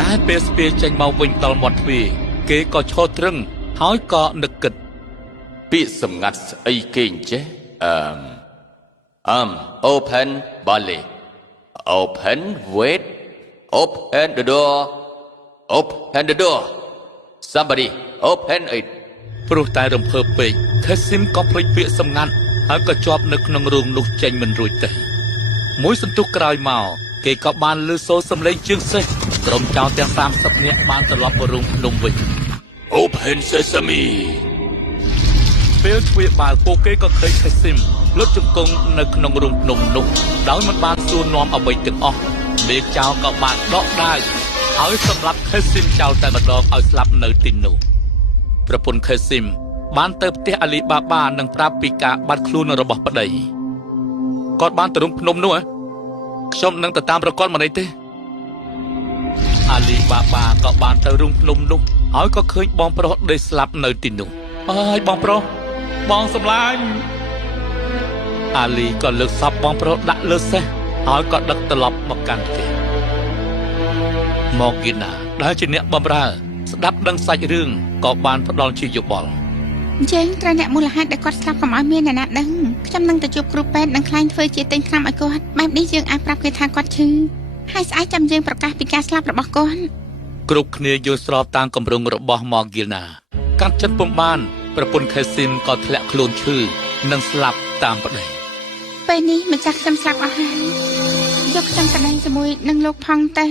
តែពេលស្ពាយចេញមកវិញដល់មាត់ទ្វារគេក៏ឈរត្រឹងហើយក៏នឹកគិតពាក្យសម្ងាត់ស្អីគេអញ្ចេះopen ballet open wait open the door open the door somebody open it ព្រោះតែរំភើបពេកខេស៊ីមក៏ភ្លេចពាក្យសម្ងាត់ហើយក៏ជាប់នៅក្នុងរូងនោះចេញមិនរួចទេមួយសន្ទុះក្រោយមកគេក៏បានលឺសូរសំឡេងជើងសេះក្រុមចៅទាំង30នាក់បានត្រឡប់មករូងភ្នំវិញ open sesame ពេលទ្វារបើកពួកគេក៏ឃើញខេស៊ីមលុតជង្គង់នៅក្នុងរូងភ្នំនោះដោយមិនបានសួរនាំអ្វីទាំងអស់មេចៅក៏បានដកដាវហើយសម្រាប់ខេស៊ីមចោលតែម្ដងឲ្យស្លាប់នៅទីនោះប្រពន្ធខេស៊ីមបានទៅផ្ទះអាលីបាបានិងប្រាប់ពីការបាត់ខ្លួនរបស់ប្តីគាត់បានទៅរូងភ្នំនោះខ្ញុំនឹងទៅតាមប្រកបមកនេះទេអាលីបាបាក៏បានទៅរូងភ្នំនោះហើយក៏ឃើញបងប្រុសដេកស្លាប់នៅទីនោះអើយបងប្រុសបងសម្លាញ់អាលីក៏លើកសពបងប្រុសដាក់លើសេះហើយក៏ដឹកត្រឡប់មកកាន់ផ្ទះមកគីណាដែលជាអ្នកបម្រើស្ដាប់ដឹងសាច់រឿងក៏បានផ្ដល់ជាយោបល់យើងត្រូវអ្នកមូលហេតុដែលគាត់ស្លាប់កុំឲ្យមានអ្នកណាដឹងខ្ញុំនឹងទៅជួបគ្រូពេទ្យនិងខ្លាញ់ធ្វើជាទិញថ្នាំឲ្យគាត់បែបនេះយើងអាចប្រាប់គេថាគាត់ឈឺហើយស្អែកចាំយើងប្រកាសពីការស្លាប់របស់គាត់គ្រប់គ្នាយល់ស្របតាមគម្រោងរបស់ម៉ូហ្គីណាកាត់ចិត្តពុំបានប្រពន្ធខេស៊ីមក៏ធ្លាក់ខ្លួនឈឺនិងស្លាប់តាមប្តីពេលនេះម្ចាស់ខ្ញុំស្លាប់អស់ហើយយកខ្ញុំទៅដេញជាមួយនឹងលោកផងទៅ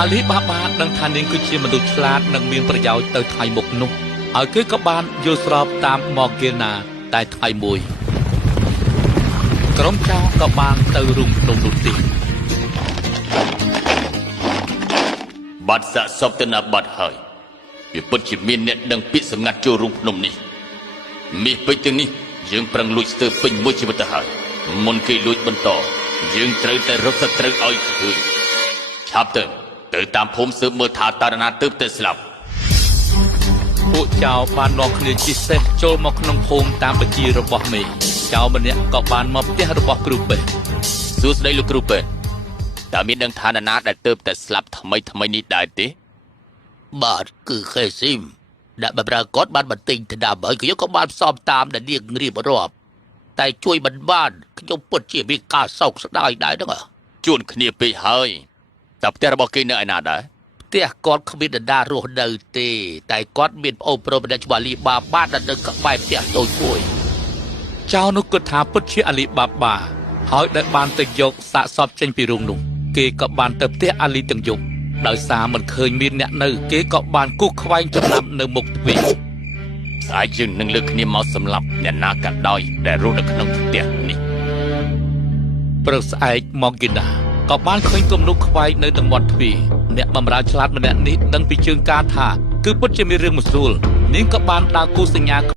អាលីបាបាដឹងថានាងគឺជាមនុស្សឆ្លាតនិងមានប្រយោជន៍ទៅថ្ងៃមុខនោះហើយគេក៏បានយល់ស្របតាមម៉ូហ្គីណាតែថ្ងៃមួយក្រុមចៅក៏បានទៅរូងភ្នំនោះទៀតបាត់សាកសពទៅណាបាត់ហើយវាពិតជាមានអ្នកដឹងពាក្យសម្ងាត់ចូលរូងភ្នំនេះមាសពេជ្រទាំងនេះយើងប្រឹងលួចស្ទើរពេញមួយជីវិតទៅហើយមុនគេលួចបន្តយើងត្រូវតែរកសត្រូវឲ្យឃើញឆាប់ទៅតាមភូមិស៊ើបមើលថាតារណាទើបតែស្លាប់ពួកចៅបាននាំគ្នាជិះសេះចូលមកក្នុងភូមិតាមបញ្ជារបស់មេចៅម្នាក់ក៏បានមកផ្ទះរបស់គ្រូពេទ្យសួស្តីលោកគ្រូពេទ្យតើមានដឹងថានរណាដែលទើបតែស្លាប់ថ្មីនេះដែរទេបាទគឺខេស៊ីមដែលបម្រើគាត់បានបន្ទិញទៅដើម្បីខ្ញុំក៏បានផ្សំតាមដែលនាងរៀបរាប់តែជួយមិនបានខ្ញុំពិតជាមានការសោកស្ដាយដែរហ្នឹងជួនគ្នាពេកហើយតែផ្ទះរបស់គេនៅឯណាដែរផ្ទះគាត់គ្មានដណ្ដារស់នៅទេតែគាត់មានប្អូនប្រុសម្នាក់ឈ្មោះអាលីបាបាដែលនៅក្បែរផ្ទះតូចមួយចៅនោះគិតថាពិតជាអាលីបាបាហើយដែលបានទៅយកសាកសពចេញពីរូងនោះគេក៏បានទៅផ្ទះអាលីទាំងយប់ដោយសារមិនឃើញមានអ្នកនៅគេក៏បានគូសខ្វែងចំណាំនៅមុខទ្វារស្អែកយើងនឹងលើកគ្នាមកសម្លាប់អ្នកណាក៏ដោយដែលរស់នៅក្នុងផ្ទះនេះព្រឹកស្អែកមកគីណាក៏បានឃើញគំនុកខ្វែងនៅទាំងមាត់ទ្វារអ្នកបម្រើឆ្លាតម្នាក់នេះដឹងពីជើងការថាគឺពិតជាមានរឿងមិនស្រួលនាងក៏បានដើរគូសសញ្ញា